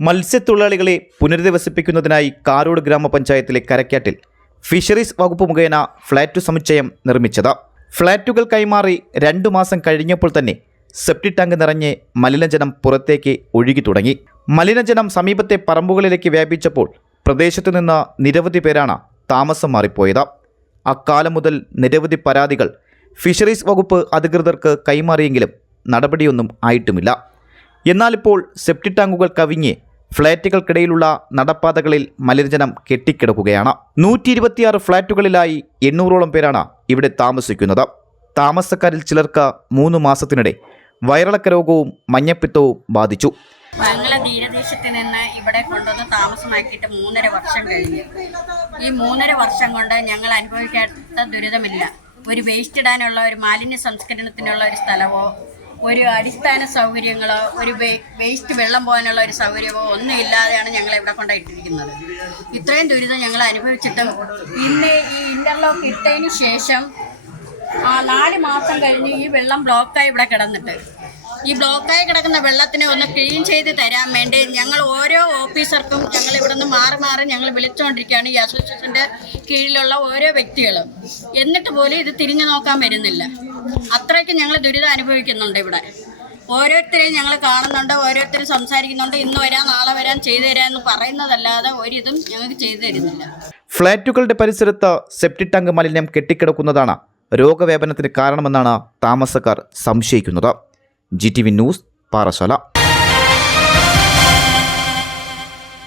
മത്സ്യത്തൊഴിലാളികളെ പുനരധിവസിപ്പിക്കുന്നതിനായി കാരോട് ഗ്രാമപഞ്ചായത്തിലെ കരക്കാട്ടിൽ ഫിഷറീസ് വകുപ്പ് മുഖേന ഫ്ളാറ്റ് സമുച്ചയം നിർമ്മിച്ചത്. ഫ്ളാറ്റുകൾ കൈമാറി രണ്ടു മാസം കഴിഞ്ഞപ്പോൾ തന്നെ സെപ്റ്റി ടാങ്ക് നിറഞ്ഞ് മലിനജലം പുറത്തേക്ക് ഒഴുകി തുടങ്ങി. മലിനജലം സമീപത്തെ പറമ്പുകളിലേക്ക് വ്യാപിച്ചപ്പോൾ പ്രദേശത്തു നിന്ന് നിരവധി പേരാണ് താമസം മാറിപ്പോയത്. അക്കാലം മുതൽ നിരവധി പരാതികൾ ഫിഷറീസ് വകുപ്പ് അധികൃതർക്ക് കൈമാറിയെങ്കിലും നടപടിയൊന്നും ആയിട്ടുമില്ല. എന്നാൽ ഇപ്പോൾ സെപ്റ്റി ടാങ്കുകൾ കവിഞ്ഞ് ഫ്ളാറ്റുകൾക്കിടയിലുള്ള നടപ്പാതകളിൽ മലിനജലം കെട്ടിക്കിടക്കുകയാണ്. നൂറ്റി ഇരുപത്തിയാറ് ഫ്ളാറ്റുകളിലായി എണ്ണൂറോളം പേരാണ് ഇവിടെ താമസിക്കുന്നത്. താമസക്കാരിൽ ചിലർക്ക് മൂന്ന് മാസത്തിനിടെ വയറിളക്ക രോഗവും മഞ്ഞപ്പിത്തവും ബാധിച്ചു. ഞങ്ങളെ തീരദേശത്ത് നിന്ന് ഇവിടെ കൊണ്ടുവന്ന് താമസമാക്കിയിട്ട് മൂന്നര വർഷം കഴിഞ്ഞു. ഈ മൂന്നര വർഷം കൊണ്ട് ഞങ്ങൾ അനുഭവിക്കാത്ത ദുരിതമില്ല. ഒരു വേസ്റ്റ് ഇടാനുള്ള ഒരു മാലിന്യ സംസ്കരണത്തിനുള്ള ഒരു സ്ഥലമോ ഒരു അടിസ്ഥാന സൗകര്യങ്ങളോ ഒരു വേസ്റ്റ് വെള്ളം പോകാനുള്ള ഒരു സൗകര്യമോ ഒന്നും ഇല്ലാതെയാണ് ഞങ്ങൾ ഇവിടെ കൊണ്ടിട്ടിരിക്കുന്നത് ഇത്രയും ദുരിതം ഞങ്ങൾ അനുഭവിച്ചിട്ടും ഇന്ന് ഈ ഇന്റർലോക്ക് ഇട്ടതിന് ശേഷം ആ നാല് മാസം കഴിഞ്ഞ് ഈ വെള്ളം ബ്ലോക്കായി ഇവിടെ കിടന്നിട്ട്. ഈ ബ്ലോക്കായി കിടക്കുന്ന വെള്ളത്തിനെ ഒന്ന് ക്ലീൻ ചെയ്ത് തരാൻ വേണ്ടി ഞങ്ങൾ ഓരോ ഓഫീസർക്കും ഞങ്ങൾ ഇവിടെ നിന്ന് മാറി മാറി ഞങ്ങൾ വിളിച്ചുകൊണ്ടിരിക്കുകയാണ് ഈ അസോസിയേഷന്റെ കീഴിലുള്ള ഓരോ വ്യക്തികളും. എന്നിട്ട് പോലും ഇത് തിരിഞ്ഞു നോക്കാൻ വരുന്നില്ല. അത്രയ്ക്ക് ഞങ്ങൾ ദുരിതം അനുഭവിക്കുന്നുണ്ട് ഇവിടെ. ഓരോരുത്തരെയും ഞങ്ങൾ കാണുന്നുണ്ട് ഓരോരുത്തരും സംസാരിക്കുന്നുണ്ട്. ഇന്ന് വരാം നാളെ വരാം ചെയ്തു തരാം എന്ന് പറയുന്നതല്ലാതെ ഒരിതും ഞങ്ങൾക്ക് ചെയ്തു തരുന്നില്ല. ഫ്ലാറ്റുകളുടെ പരിസരത്ത് സെപ്റ്റിക് ടാങ്ക് മലിനം കെട്ടിക്കിടക്കുന്നതാണ് രോഗവ്യാപനത്തിന് കാരണമെന്നാണ് താമസക്കാർ സംശയിക്കുന്നത്. G T V news Parassala